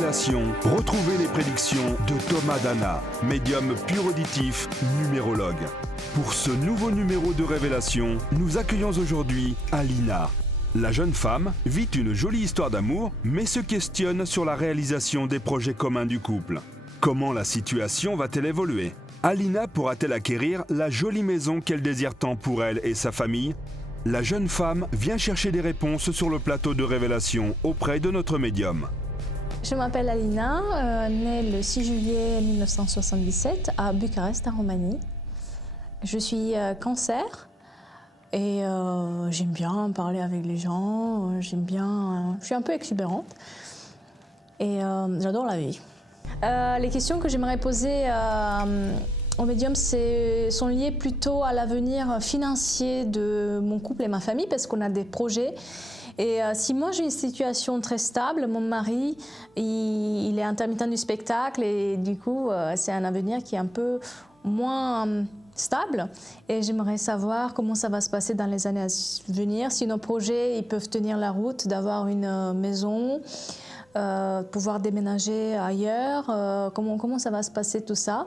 Révélation, retrouvez les prédictions de Thomas Dana, médium pur auditif, numérologue. Pour ce nouveau numéro de Révélation, nous accueillons aujourd'hui Alina. La jeune femme vit une jolie histoire d'amour, mais se questionne sur la réalisation des projets communs du couple. Comment la situation va-t-elle évoluer ? Alina pourra-t-elle acquérir la jolie maison qu'elle désire tant pour elle et sa famille ? La jeune femme vient chercher des réponses sur le plateau de Révélation auprès de notre médium. Je m'appelle Alina, née le 6 juillet 1977 à Bucarest, en Roumanie. Je suis cancer et j'aime bien parler avec les gens, je suis un peu exubérante et j'adore la vie. Les questions que j'aimerais poser au médium sont liées plutôt à l'avenir financier de mon couple et ma famille parce qu'on a des projets. Et si moi j'ai une situation très stable, mon mari il est intermittent du spectacle et du coup c'est un avenir qui est un peu moins stable et j'aimerais savoir comment ça va se passer dans les années à venir, si nos projets ils peuvent tenir la route, d'avoir une maison, pouvoir déménager ailleurs, comment ça va se passer tout ça.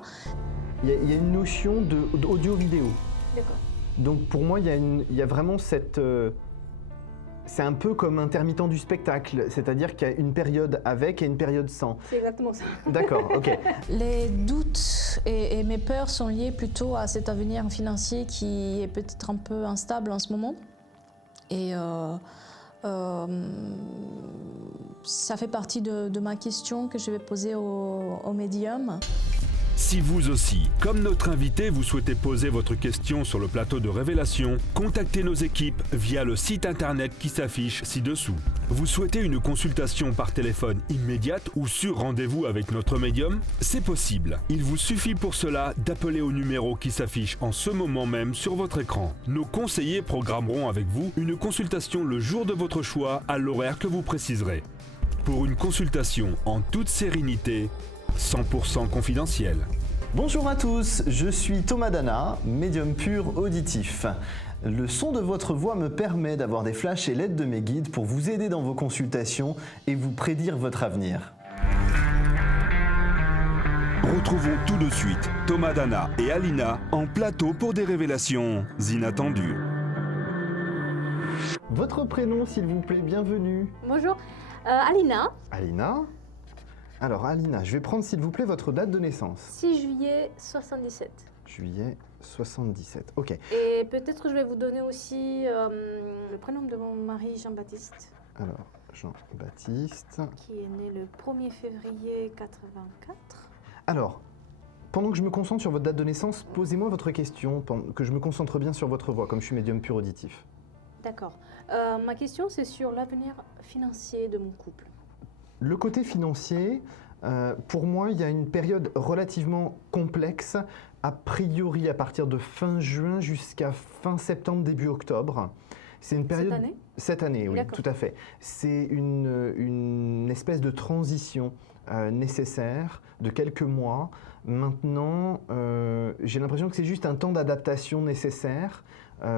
Il y a une notion d'audio-vidéo. D'accord. Donc pour moi il y a vraiment cette... C'est un peu comme intermittent du spectacle, c'est-à-dire qu'il y a une période avec et une période sans. C'est exactement ça. D'accord, ok. Les doutes et mes peurs sont liés plutôt à cet avenir financier qui est peut-être un peu instable en ce moment. Et ça fait partie de ma question que je vais poser au médium. Si vous aussi, comme notre invité, vous souhaitez poser votre question sur le plateau de Révélation, contactez nos équipes via le site internet qui s'affiche ci-dessous. Vous souhaitez une consultation par téléphone immédiate ou sur rendez-vous avec notre médium ? C'est possible. Il vous suffit pour cela d'appeler au numéro qui s'affiche en ce moment même sur votre écran. Nos conseillers programmeront avec vous une consultation le jour de votre choix à l'horaire que vous préciserez. Pour une consultation en toute sérénité, 100% confidentiel. Bonjour à tous, je suis Thomas Dana, médium pur auditif. Le son de votre voix me permet d'avoir des flashs et l'aide de mes guides pour vous aider dans vos consultations et vous prédire votre avenir. Retrouvons tout de suite Thomas Dana et Alina en plateau pour des révélations inattendues. Votre prénom s'il vous plaît, bienvenue. Bonjour, Alina. Alina. Alors Alina, je vais prendre s'il vous plaît votre date de naissance. 6 juillet 77. Juillet 77, ok. Et peut-être je vais vous donner aussi le prénom de mon mari Jean-Baptiste. Alors, Jean-Baptiste. Qui est né le 1er février 84. Alors, pendant que je me concentre sur votre date de naissance, posez-moi votre question, que je me concentre bien sur votre voix, comme je suis médium pur auditif. D'accord. Ma question, c'est sur l'avenir financier de mon couple. Le côté financier, pour moi, il y a une période relativement complexe, a priori à partir de fin juin jusqu'à fin septembre, début octobre. C'est une période... Cette année ? Cette année, oui, tout à fait. C'est une espèce de transition nécessaire de quelques mois. Maintenant, j'ai l'impression que c'est juste un temps d'adaptation nécessaire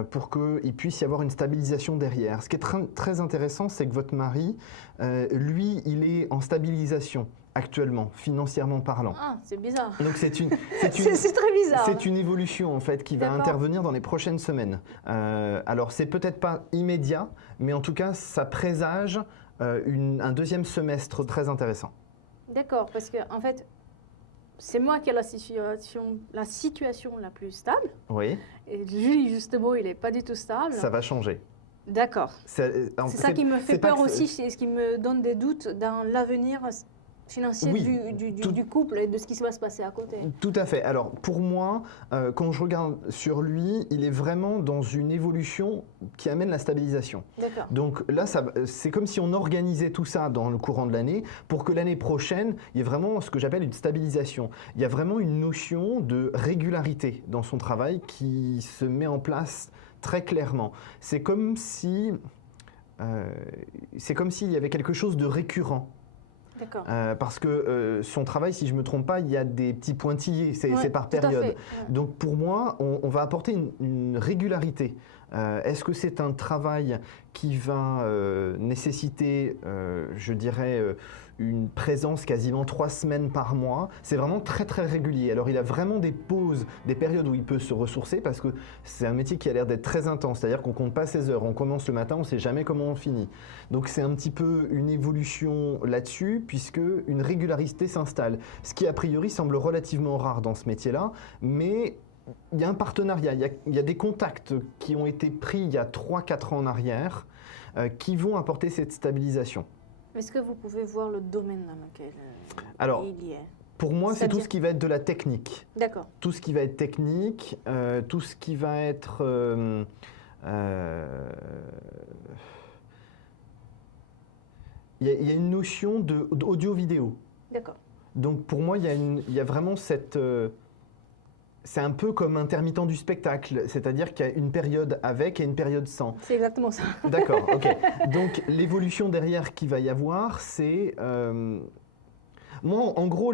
pour qu'il puisse y avoir une stabilisation derrière. Ce qui est très intéressant, c'est que votre mari, lui, il est en stabilisation actuellement, financièrement parlant. Ah, c'est bizarre. Donc c'est très bizarre. C'est une évolution en fait qui va intervenir dans les prochaines semaines. Alors c'est peut-être pas immédiat, mais en tout cas ça présage un deuxième semestre très intéressant. D'accord, parce que en fait, c'est moi qui ai la situation la plus stable. Oui. Et lui, justement, il n'est pas du tout stable. Ça va changer. D'accord. C'est ça qui me fait peur aussi, c'est ce qui me donne des doutes dans l'avenir financier du couple et de ce qui va se passer à côté. Tout à fait. Alors pour moi, quand je regarde sur lui, il est vraiment dans une évolution qui amène la stabilisation. D'accord. Donc là, c'est comme si on organisait tout ça dans le courant de l'année pour que l'année prochaine, il y ait vraiment ce que j'appelle une stabilisation. Il y a vraiment une notion de régularité dans son travail qui se met en place très clairement. C'est comme s'il y avait quelque chose de récurrent. Parce que son travail, si je ne me trompe pas, il y a des petits pointillés, c'est par période. Donc pour moi, on va apporter une régularité. Est-ce que c'est un travail qui va nécessiter, je dirais, une présence quasiment 3 semaines par mois. C'est vraiment très très régulier. Alors il a vraiment des pauses, des périodes où il peut se ressourcer parce que c'est un métier qui a l'air d'être très intense. C'est-à-dire qu'on compte pas ses heures. On commence le matin, on ne sait jamais comment on finit. Donc c'est un petit peu une évolution là-dessus puisque une régularité s'installe. Ce qui a priori semble relativement rare dans ce métier-là, mais il y a un partenariat, il y a des contacts qui ont été pris il y a 3-4 ans en arrière qui vont apporter cette stabilisation. Est-ce que vous pouvez voir le domaine dans lequel Alors, il y est? Pour moi, c'est tout C'est-à-dire ce qui va être de la technique. D'accord. Tout ce qui va être technique, tout ce qui va être... Il y a une notion d'audio-vidéo. D'accord. Donc pour moi, il y a vraiment cette... c'est un peu comme intermittent du spectacle, c'est-à-dire qu'il y a une période avec et une période sans. C'est exactement ça. D'accord, ok. Donc l'évolution derrière qu'il va y avoir, c'est... moi, en gros,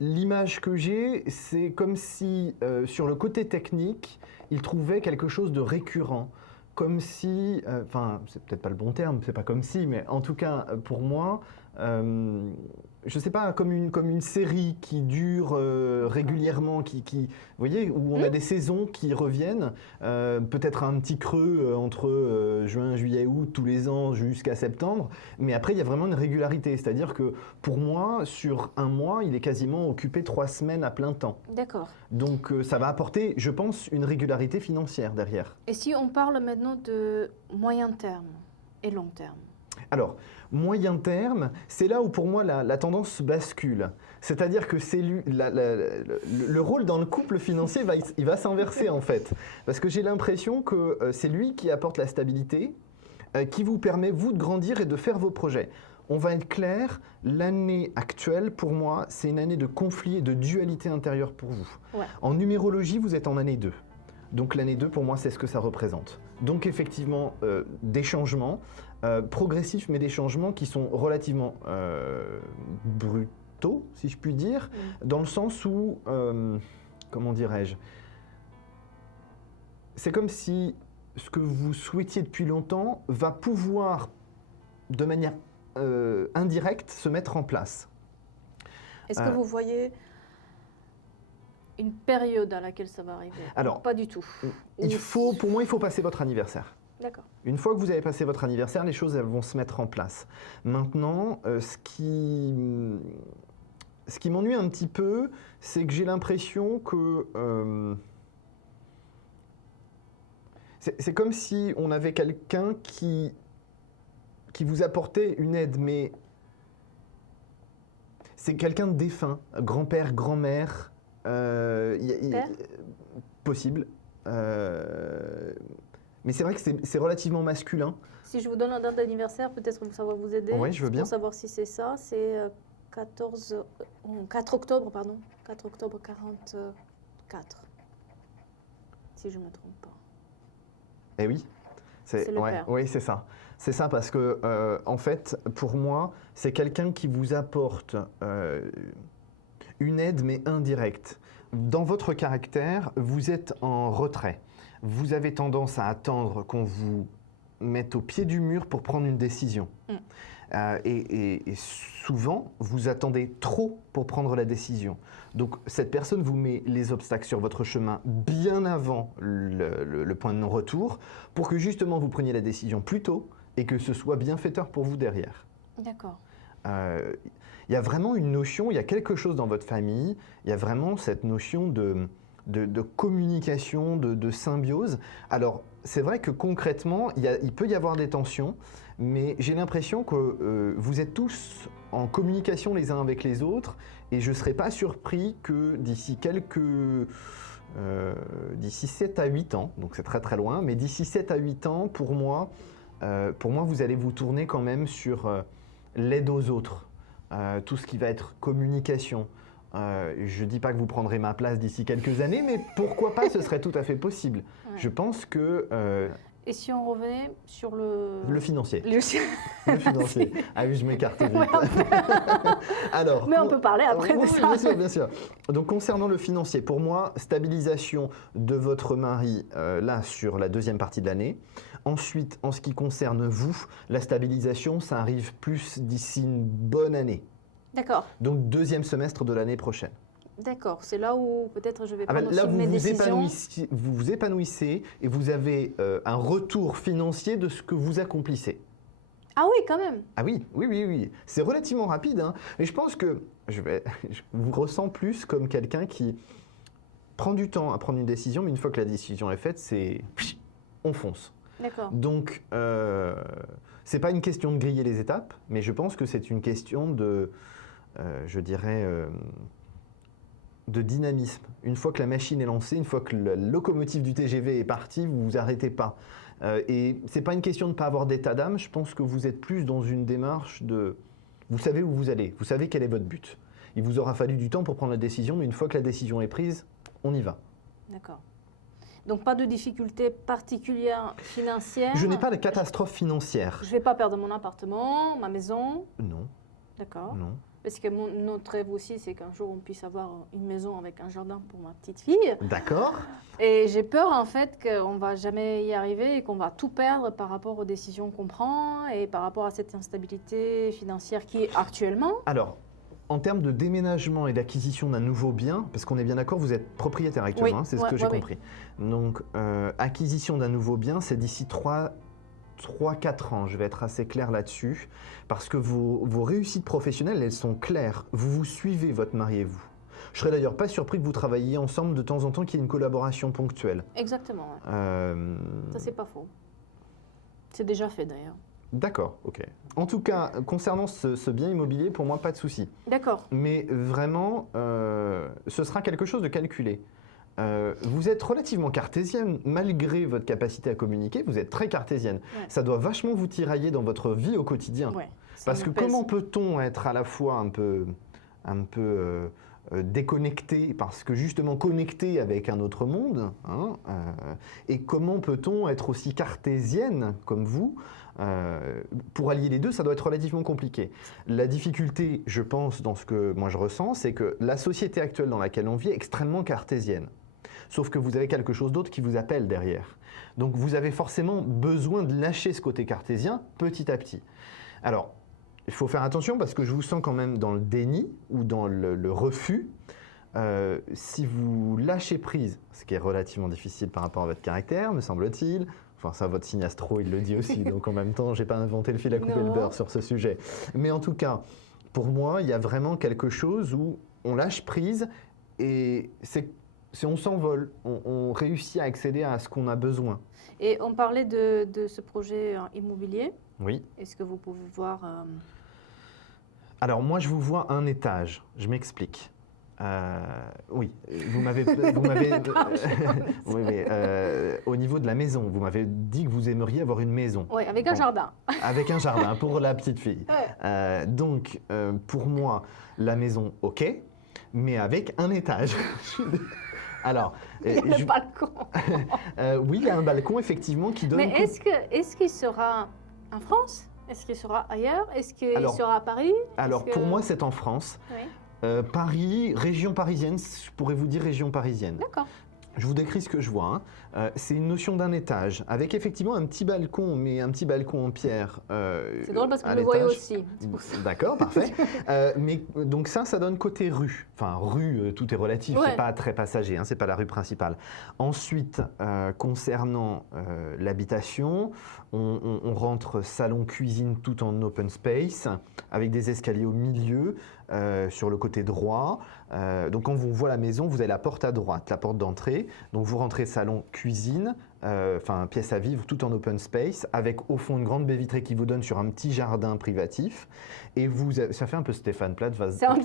l'image que j'ai, c'est comme si, sur le côté technique, il trouvait quelque chose de récurrent. Comme si, enfin, c'est peut-être pas le bon terme, c'est pas comme si, mais en tout cas, pour moi, je sais pas, comme une série qui dure régulièrement, vous voyez, où on a des saisons qui reviennent, peut-être un petit creux entre juin, juillet, août, tous les ans jusqu'à septembre, mais après il y a vraiment une régularité, c'est-à-dire que pour moi, sur un mois, il est quasiment occupé 3 semaines à plein temps. D'accord. Donc ça va apporter, je pense, une régularité financière derrière. Et si on parle maintenant de moyen terme et long terme? Alors, moyen terme, c'est là où pour moi la tendance bascule. C'est-à-dire que le rôle dans le couple financier, il va s'inverser en fait. Parce que j'ai l'impression que c'est lui qui apporte la stabilité, qui vous permet, vous, de grandir et de faire vos projets. On va être clair, l'année actuelle, pour moi, c'est une année de conflit et de dualité intérieure pour vous. Ouais. En numérologie, vous êtes en année 2. Donc l'année 2, pour moi, c'est ce que ça représente. Donc effectivement, des changements progressifs, mais des changements qui sont relativement brutaux, si je puis dire, dans le sens où, comment dirais-je, c'est comme si ce que vous souhaitiez depuis longtemps va pouvoir, de manière indirecte, se mettre en place. Est-ce que vous voyez une période à laquelle ça va arriver? Alors, pas du tout. Pour moi, il faut passer votre anniversaire. D'accord. Une fois que vous avez passé votre anniversaire, les choses elles vont se mettre en place. Maintenant, ce qui m'ennuie un petit peu, c'est que j'ai l'impression que... c'est comme si on avait quelqu'un qui vous apportait une aide, mais c'est quelqu'un de défunt, grand-père, grand-mère, possible. Mais c'est vrai que c'est relativement masculin. Si je vous donne la date d'anniversaire, peut-être que ça va vous aider. Oui, je veux bien. Pour savoir si c'est ça, c'est 4 octobre, pardon. 4 octobre 44. Si je ne me trompe pas. Eh oui. C'est le père. Oui, c'est ça. C'est ça parce que, en fait, pour moi, c'est quelqu'un qui vous apporte une aide, mais indirecte. Dans votre caractère, vous êtes en retrait. Vous avez tendance à attendre qu'on vous mette au pied du mur pour prendre une décision. Et souvent, vous attendez trop pour prendre la décision. Donc, cette personne vous met les obstacles sur votre chemin bien avant le point de non-retour pour que justement vous preniez la décision plus tôt et que ce soit bienfaiteur pour vous derrière. D'accord. Il y a vraiment une notion, il y a quelque chose dans votre famille, il y a vraiment cette notion de communication, de symbiose. Alors, c'est vrai que concrètement, il peut y avoir des tensions, mais j'ai l'impression que vous êtes tous en communication les uns avec les autres, et je ne serais pas surpris que d'ici d'ici 7 à 8 ans, donc c'est très très loin, mais d'ici 7 à 8 ans, pour moi, vous allez vous tourner quand même sur l'aide aux autres, tout ce qui va être communication. Je ne dis pas que vous prendrez ma place d'ici quelques années, mais pourquoi pas, ce serait tout à fait possible. Ouais. Je pense que... Et si on revenait sur le financier. Le financier. Ah oui, je m'écarte vite. Alors, mais on peut parler après de ça. Bien sûr, bien sûr. Donc, concernant le financier, pour moi, stabilisation de votre mari, là, sur la deuxième partie de l'année. Ensuite, en ce qui concerne vous, la stabilisation, ça arrive plus d'ici une bonne année. D'accord. Donc 2e semestre de l'année prochaine. D'accord. C'est là où peut-être je vais Ah ben, prendre là, aussi mes décisions. vous vous épanouissez et vous avez un retour financier de ce que vous accomplissez. Ah oui, quand même. Ah oui, oui, oui, oui. C'est relativement rapide, hein. Mais je pense que je vous ressens plus comme quelqu'un qui prend du temps à prendre une décision, mais une fois que la décision est faite, on fonce. D'accord. Donc, c'est pas une question de griller les étapes, mais je pense que c'est une question de, je dirais, de dynamisme. Une fois que la machine est lancée, une fois que la locomotive du TGV est partie, vous vous arrêtez pas. Et c'est pas une question de ne pas avoir d'état d'âme, je pense que vous êtes plus dans une démarche de... Vous savez où vous allez, vous savez quel est votre but. Il vous aura fallu du temps pour prendre la décision, mais une fois que la décision est prise, on y va. D'accord. Donc pas de difficultés particulières financières. Je n'ai pas de catastrophe financière. Je ne vais pas perdre mon appartement, ma maison. Non, D'accord. non. Parce que notre rêve aussi, c'est qu'un jour on puisse avoir une maison avec un jardin pour ma petite fille. D'accord. Et j'ai peur en fait qu'on ne va jamais y arriver et qu'on va tout perdre par rapport aux décisions qu'on prend et par rapport à cette instabilité financière qui est actuellement. Alors, en termes de déménagement et d'acquisition d'un nouveau bien, parce qu'on est bien d'accord, vous êtes propriétaire actuellement, Oui, hein, c'est ce que j'ai compris. Donc, acquisition d'un nouveau bien, c'est d'ici 3-4 ans, je vais être assez clair là-dessus, parce que vos réussites professionnelles, elles sont claires. Vous suivez votre mari et vous. Je serais d'ailleurs pas surpris que vous travailliez ensemble de temps en temps, qu'il y ait une collaboration ponctuelle. Exactement. Ouais. Ça, c'est pas faux. C'est déjà fait d'ailleurs. D'accord, ok. En tout cas, concernant ce bien immobilier, pour moi, pas de souci. D'accord. Mais vraiment, ce sera quelque chose de calculé. Vous êtes relativement cartésienne, malgré votre capacité à communiquer, vous êtes très cartésienne. Ouais. Ça doit vachement vous tirailler dans votre vie au quotidien. Ouais, Parce que comment peut-on être à la fois un peu déconnecté, parce que justement connecté avec un autre monde, hein, et comment peut-on être aussi cartésienne comme vous? Pour allier les deux, ça doit être relativement compliqué. La difficulté, je pense, dans ce que moi je ressens, c'est que la société actuelle dans laquelle on vit est extrêmement cartésienne. Sauf que vous avez quelque chose d'autre qui vous appelle derrière. Donc vous avez forcément besoin de lâcher ce côté cartésien petit à petit. Alors, il faut faire attention parce que je vous sens quand même dans le déni ou dans le refus. Si vous lâchez prise, ce qui est relativement difficile par rapport à votre caractère, me semble-t-il, enfin ça votre signe astro il le dit aussi, donc en même temps j'ai pas inventé le fil à couper le beurre sur ce sujet. Mais en tout cas, pour moi il y a vraiment quelque chose où on lâche prise et on s'envole, on réussit à accéder à ce qu'on a besoin. Et on parlait de ce projet immobilier. Oui. Est-ce que vous pouvez voir... Alors moi je vous vois un étage, je m'explique. Oui, vous m'avez oui, au niveau de la maison, vous m'avez dit que vous aimeriez avoir une maison. Oui, avec un jardin. Avec un jardin pour la petite fille. Ouais. Donc, pour moi, la maison, ok, mais avec un étage. Alors, il y a le balcon. oui, il y a un balcon effectivement qui donne... Mais est-ce qu'il sera en France? Est-ce qu'il sera ailleurs? Est-ce qu'il sera à Paris? Alors, pour moi, c'est en France. Oui. Paris, région parisienne, je pourrais vous dire région parisienne. D'accord. Je vous décris ce que je vois. Hein. C'est une notion d'un étage, avec effectivement un petit balcon, mais un petit balcon en pierre. C'est drôle parce que vous le voyez aussi. D'accord, parfait. Mais donc ça donne côté rue. Enfin, rue, tout est relatif, Ouais. c'est pas très passager, hein, c'est pas la rue principale. Ensuite, concernant l'habitation, on rentre salon-cuisine tout en open space, avec des escaliers au milieu, sur le côté droit. Donc quand vous voyez la maison, vous avez la porte à droite, la porte d'entrée. Donc vous rentrez salon-cuisine, enfin pièce à vivre, tout en open space, avec au fond une grande baie vitrée qui vous donne sur un petit jardin privatif. Et ça fait un peu Stéphane Platt. C'est un peu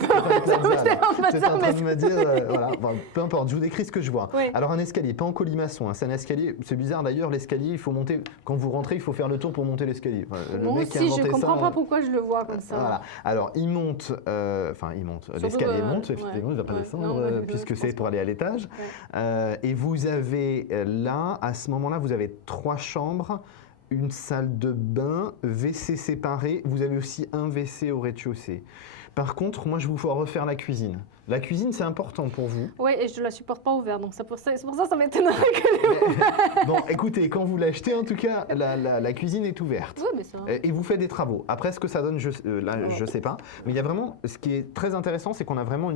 C'est en train de me dire, voilà, bon, peu importe, je vous décris ce que je vois. Oui. Alors un escalier, pas en colimaçon, hein, c'est un escalier, c'est bizarre d'ailleurs, l'escalier, il faut monter, quand vous rentrez, il faut faire le tour pour monter l'escalier. Enfin, Moi aussi, je ne comprends pas pourquoi je le vois comme ça. Voilà. Alors il monte, l'escalier monte, effectivement, il ne va pas descendre, puisque c'est pour aller à l'étage. Ouais. Et vous avez là, à ce moment-là, vous avez 3 chambres, une salle de bain, WC séparé, vous avez aussi un WC au rez-de-chaussée. Par contre, moi, je vous ferai refaire la cuisine. La cuisine, c'est important pour vous. Oui, et je ne la supporte pas ouverte, donc c'est pour ça ça m'étonnerait que... Bon, écoutez, quand vous l'achetez, en tout cas, la cuisine est ouverte. Oui, mais ça... Et vous faites des travaux. Après, ce que ça donne, je ne sais pas. Mais il y a vraiment, ce qui est très intéressant, c'est qu'on a vraiment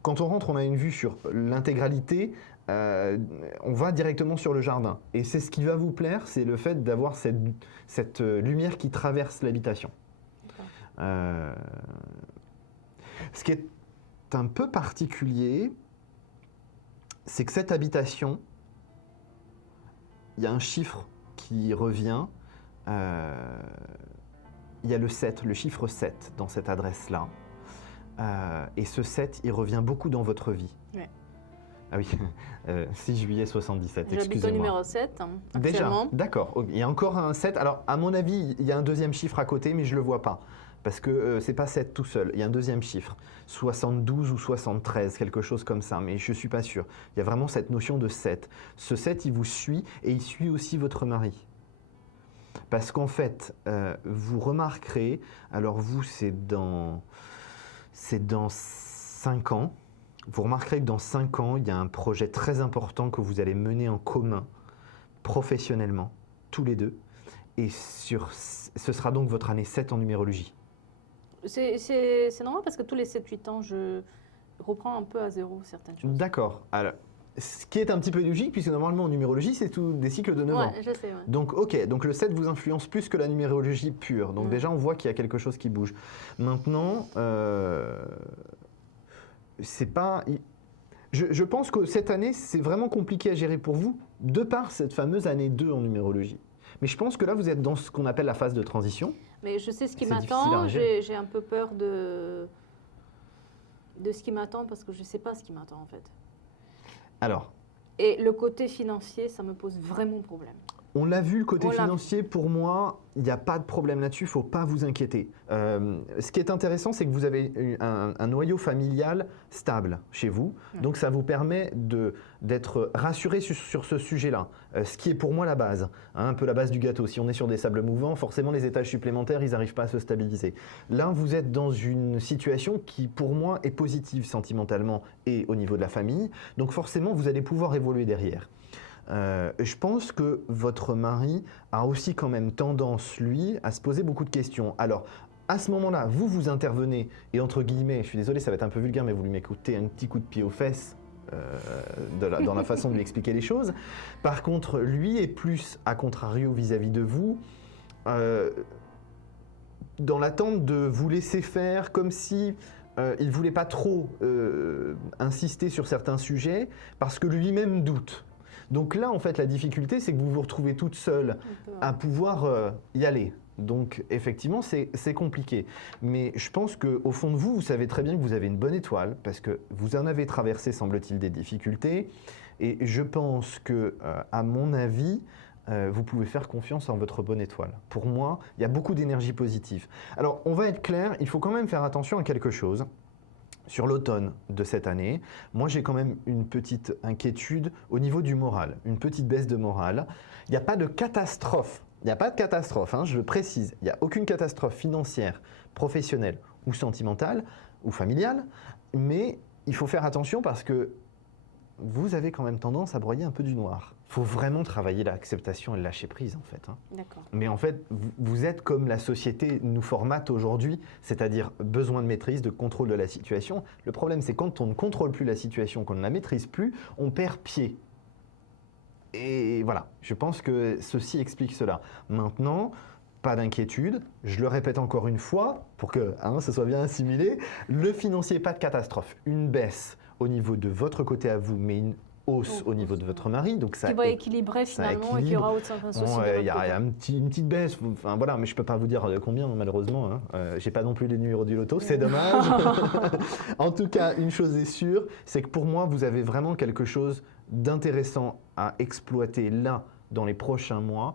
quand on rentre, on a une vue sur l'intégralité. On va directement sur le jardin. Et c'est ce qui va vous plaire, c'est le fait d'avoir cette lumière qui traverse l'habitation. Ce qui est un peu particulier, c'est que cette habitation, il y a un chiffre qui revient. Il y a le 7, le chiffre 7 dans cette adresse-là. Et ce 7, il revient beaucoup dans votre vie. Ouais. Ah oui, 6 juillet 77, excusez-moi. J'habite au numéro 7, Déjà, actuellement. d'accord. Il y a encore un 7. Alors, à mon avis, il y a un deuxième chiffre à côté, mais je ne le vois pas. Parce que c'est pas 7 tout seul. Il y a un deuxième chiffre. 72 ou 73, quelque chose comme ça, mais je ne suis pas sûr. Il y a vraiment cette notion de 7. Ce 7, il vous suit et il suit aussi votre mari. Parce qu'en fait, vous remarquerez, alors vous, c'est dans 5 ans, vous remarquerez que dans 5 ans, il y a un projet très important que vous allez mener en commun, professionnellement, tous les deux. Et ce sera donc votre année 7 en numérologie. C'est normal parce que tous les 7-8 ans, je reprends un peu à zéro certaines choses. D'accord. Alors, ce qui est un petit peu logique, puisque normalement en numérologie, c'est tout des cycles de 9 ans. Ouais, je sais, ouais. Donc, ok, donc le 7 vous influence plus que la numérologie pure. Donc déjà, on voit qu'il y a quelque chose qui bouge. Maintenant, c'est pas... Je pense que cette année, c'est vraiment compliqué à gérer pour vous, de par cette fameuse année 2 en numérologie. Mais je pense que là, vous êtes dans ce qu'on appelle la phase de transition. Mais je sais ce qui C'est difficile à m'attend, gérer. j'ai un peu peur de ce qui m'attend parce que je ne sais pas ce qui m'attend en fait. Alors, Et le côté financier, ça me pose vraiment problème. on l'a vu, le côté On l'a financier, pour moi, il n'y a pas de problème là-dessus, il ne faut pas vous inquiéter. Ce qui est intéressant, c'est que vous avez un noyau familial stable chez vous, donc ça vous permet d'être rassuré sur ce sujet-là, ce qui est pour moi la base, hein, un peu la base du gâteau. Si on est sur des sables mouvants, forcément les étages supplémentaires, ils n'arrivent pas à se stabiliser. Là, vous êtes dans une situation qui, pour moi, est positive sentimentalement et au niveau de la famille, donc forcément, vous allez pouvoir évoluer derrière. Je pense que votre mari a aussi quand même tendance, lui, à se poser beaucoup de questions. Alors, à ce moment-là, vous intervenez et entre guillemets, je suis désolé, ça va être un peu vulgaire, mais vous lui mettez un petit coup de pied aux fesses dans la façon de lui expliquer les choses. Par contre, lui est plus à contrario vis-à-vis de vous, dans l'attente de vous laisser faire comme si il ne voulait pas trop insister sur certains sujets parce que lui-même doute. Donc là, en fait, la difficulté, c'est que vous vous retrouvez toute seule à pouvoir y aller. Donc, effectivement, c'est compliqué. Mais je pense qu'au fond de vous, vous savez très bien que vous avez une bonne étoile parce que vous en avez traversé, semble-t-il, des difficultés. Et je pense que, à mon avis, vous pouvez faire confiance en votre bonne étoile. Pour moi, il y a beaucoup d'énergie positive. Alors, on va être clair, il faut quand même faire attention à quelque chose. Sur l'automne de cette année, moi j'ai quand même une petite inquiétude au niveau du moral, une petite baisse de morale. Il n'y a pas de catastrophe, il n'y a pas de catastrophe, hein, je le précise, il n'y a aucune catastrophe financière, professionnelle ou sentimentale ou familiale, mais il faut faire attention parce que vous avez quand même tendance à broyer un peu du noir. Il faut vraiment travailler l'acceptation et le lâcher prise en fait. Hein. D'accord. Mais en fait, vous êtes comme la société nous formate aujourd'hui, c'est-à-dire besoin de maîtrise, de contrôle de la situation. Le problème, c'est quand on ne contrôle plus la situation, qu'on ne la maîtrise plus, on perd pied. Et voilà, je pense que ceci explique cela. Maintenant, pas d'inquiétude, je le répète encore une fois, pour que ce soit bien assimilé, le financier, pas de catastrophe. Une baisse au niveau de votre côté à vous, mais une hausse au niveau de votre mari. Donc ça Qui va équilibrer finalement et qui aura autre sens aussi. Il y a une petite baisse, enfin, voilà, mais je ne peux pas vous dire combien malheureusement. Hein. Je n'ai pas non plus les numéros du loto, c'est dommage. En tout cas, une chose est sûre, c'est que pour moi, vous avez vraiment quelque chose d'intéressant à exploiter là, dans les prochains mois,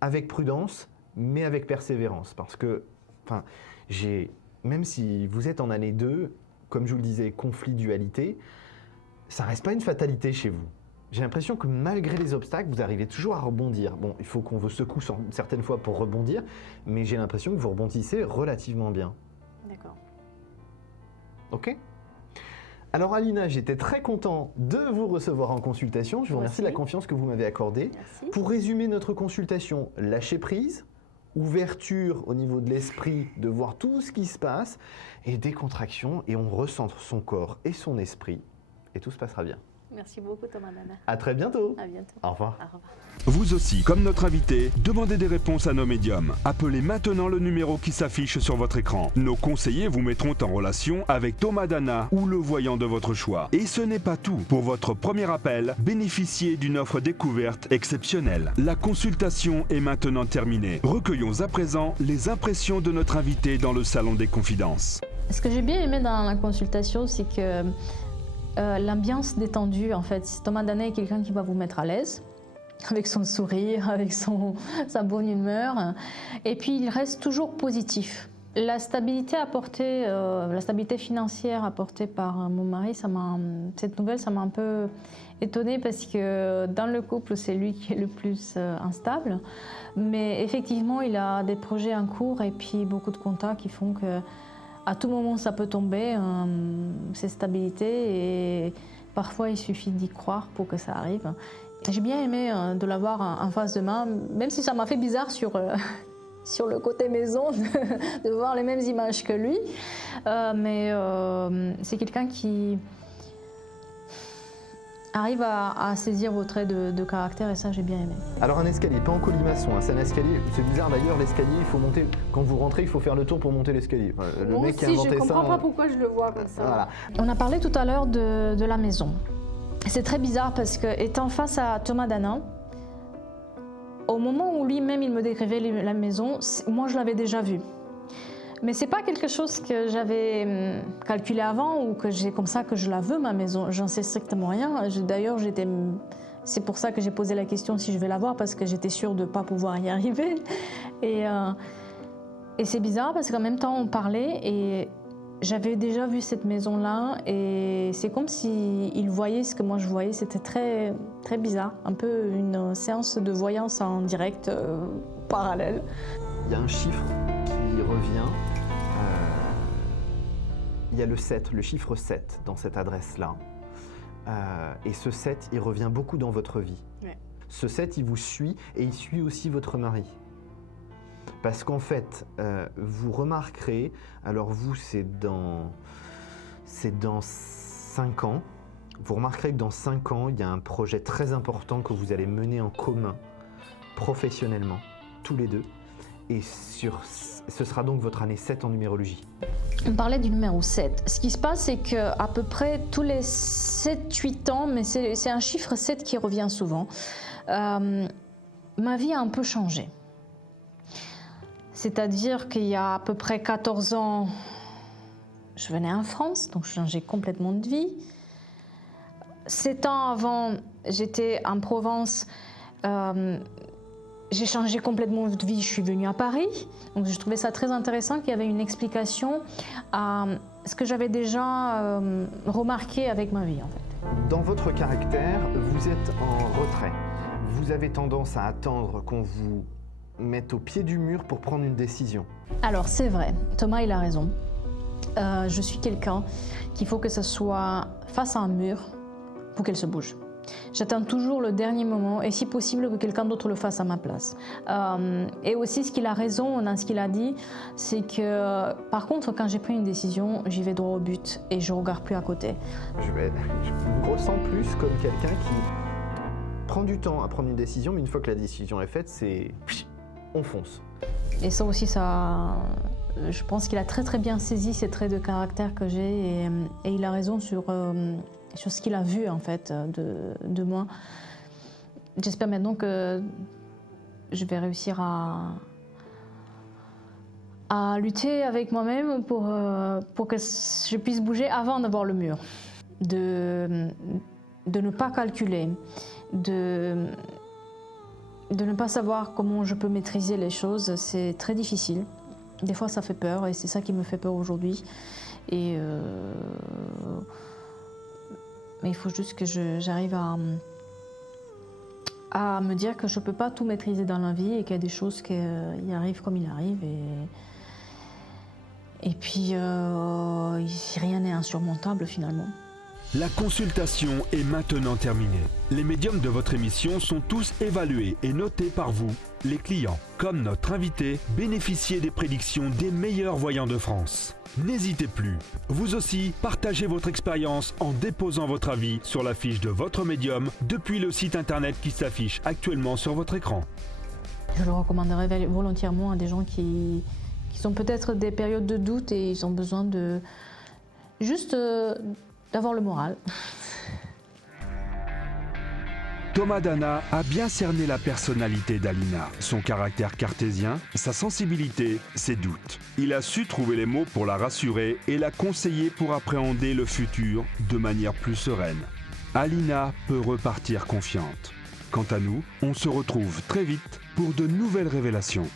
avec prudence, mais avec persévérance. Parce que, même si vous êtes en année 2, comme je vous le disais, conflit-dualité, ça ne reste pas une fatalité chez vous. J'ai l'impression que malgré les obstacles, vous arrivez toujours à rebondir. Bon, il faut qu'on vous secoue certaines fois pour rebondir, mais j'ai l'impression que vous rebondissez relativement bien. D'accord. Ok. Alors Alina, j'étais très content de vous recevoir en consultation. Je vous remercie de la confiance que vous m'avez accordée. Merci. Pour résumer notre consultation, lâcher prise, ouverture au niveau de l'esprit, de voir tout ce qui se passe, et décontraction, et on recentre son corps et son esprit, et tout se passera bien. Merci beaucoup Thomas Dana. À très bientôt. À bientôt. Au revoir. Au revoir. Vous aussi, comme notre invité, demandez des réponses à nos médiums. Appelez maintenant le numéro qui s'affiche sur votre écran. Nos conseillers vous mettront en relation avec Thomas Dana ou le voyant de votre choix. Et ce n'est pas tout. Pour votre premier appel, bénéficiez d'une offre découverte exceptionnelle. La consultation est maintenant terminée. Recueillons à présent les impressions de notre invité dans le salon des confidences. Ce que j'ai bien aimé dans la consultation, c'est que l'ambiance détendue, en fait. Thomas Dana est quelqu'un qui va vous mettre à l'aise, avec son sourire, avec sa bonne humeur. Et puis, il reste toujours positif. La stabilité apportée, la stabilité financière apportée par mon mari, cette nouvelle, ça m'a un peu étonnée parce que dans le couple, c'est lui qui est le plus instable. Mais effectivement, il a des projets en cours et puis beaucoup de contacts qui font que à tout moment, ça peut tomber, cette stabilité, et parfois, il suffit d'y croire pour que ça arrive. J'ai bien aimé de l'avoir en face de moi, même si ça m'a fait bizarre sur le côté maison, de voir les mêmes images que lui. Mais c'est quelqu'un qui arrive à saisir vos traits de caractère, et ça, j'ai bien aimé. Alors un escalier, pas en colimaçon, hein, c'est un escalier, c'est bizarre d'ailleurs, l'escalier, il faut monter, quand vous rentrez, il faut faire le tour pour monter l'escalier. Enfin, le Moi mec qui a aussi, inventé je comprends ça, pas pourquoi je le vois comme ça. Voilà. On a parlé tout à l'heure de la maison. C'est très bizarre parce que, étant face à Thomas Dana, au moment où lui-même il me décrivait la maison, moi je l'avais déjà vue. Mais c'est pas quelque chose que j'avais calculé avant ou que j'ai comme ça que je la veux, ma maison. J'en sais strictement rien. D'ailleurs, c'est pour ça que j'ai posé la question si je vais la voir, parce que j'étais sûre de ne pas pouvoir y arriver. Et c'est bizarre parce qu'en même temps on parlait et j'avais déjà vu cette maison-là, et c'est comme s'il voyait ce que moi je voyais. C'était très, très bizarre, un peu une séance de voyance en direct parallèle. Il y a un chiffre qui revient, il y a le 7, le chiffre 7 dans cette adresse-là. Et ce 7, il revient beaucoup dans votre vie. Ouais. Ce 7, il vous suit, et il suit aussi votre mari. Parce qu'en fait, vous remarquerez, alors vous, c'est dans 5 ans, vous remarquerez que dans 5 ans, il y a un projet très important que vous allez mener en commun, professionnellement, tous les deux. Et ce sera donc votre année 7 en numérologie. On parlait du numéro 7. Ce qui se passe, c'est qu'à peu près tous les 7-8 ans, mais c'est un chiffre 7 qui revient souvent, ma vie a un peu changé. C'est-à-dire qu'il y a à peu près 14 ans, je venais en France, donc je changeais complètement de vie. 7 ans avant, j'étais en Provence. J'ai changé complètement de vie, je suis venue à Paris. Donc je trouvais ça très intéressant qu'il y avait une explication à ce que j'avais déjà remarqué avec ma vie, en fait. Dans votre caractère, vous êtes en retrait. Vous avez tendance à attendre qu'on vous mette au pied du mur pour prendre une décision. Alors c'est vrai, Thomas il a raison. Je suis quelqu'un qu'il faut que ce soit face à un mur pour qu'elle se bouge. J'attends toujours le dernier moment, et si possible que quelqu'un d'autre le fasse à ma place. Et aussi, ce qu'il a raison dans ce qu'il a dit, c'est que par contre, quand j'ai pris une décision, j'y vais droit au but et je ne regarde plus à côté. Je vous ressens plus comme quelqu'un qui prend du temps à prendre une décision, mais une fois que la décision est faite, c'est on fonce. Et ça aussi, je pense qu'il a très très bien saisi ces traits de caractère que j'ai, et il a raison sur ce qu'il a vu en fait de moi. J'espère maintenant que je vais réussir à lutter avec moi-même pour que je puisse bouger avant d'avoir le mur. De ne pas calculer, de ne pas savoir comment je peux maîtriser les choses, c'est très difficile. Des fois ça fait peur, et c'est ça qui me fait peur aujourd'hui. Mais il faut juste que j'arrive à me dire que je ne peux pas tout maîtriser dans la vie, et qu'il y a des choses qui arrivent comme il arrive. Et puis, rien n'est insurmontable finalement. La consultation est maintenant terminée. Les médiums de votre émission sont tous évalués et notés par vous, les clients. Comme notre invité, bénéficiez des prédictions des meilleurs voyants de France. N'hésitez plus. Vous aussi, partagez votre expérience en déposant votre avis sur la fiche de votre médium depuis le site internet qui s'affiche actuellement sur votre écran. Je le recommanderais volontiers à des gens qui ont peut-être des périodes de doute et ils ont besoin de juste d'avoir le moral. Thomas Dana a bien cerné la personnalité d'Alina, son caractère cartésien, sa sensibilité, ses doutes. Il a su trouver les mots pour la rassurer et la conseiller pour appréhender le futur de manière plus sereine. Alina peut repartir confiante. Quant à nous, on se retrouve très vite pour de nouvelles révélations.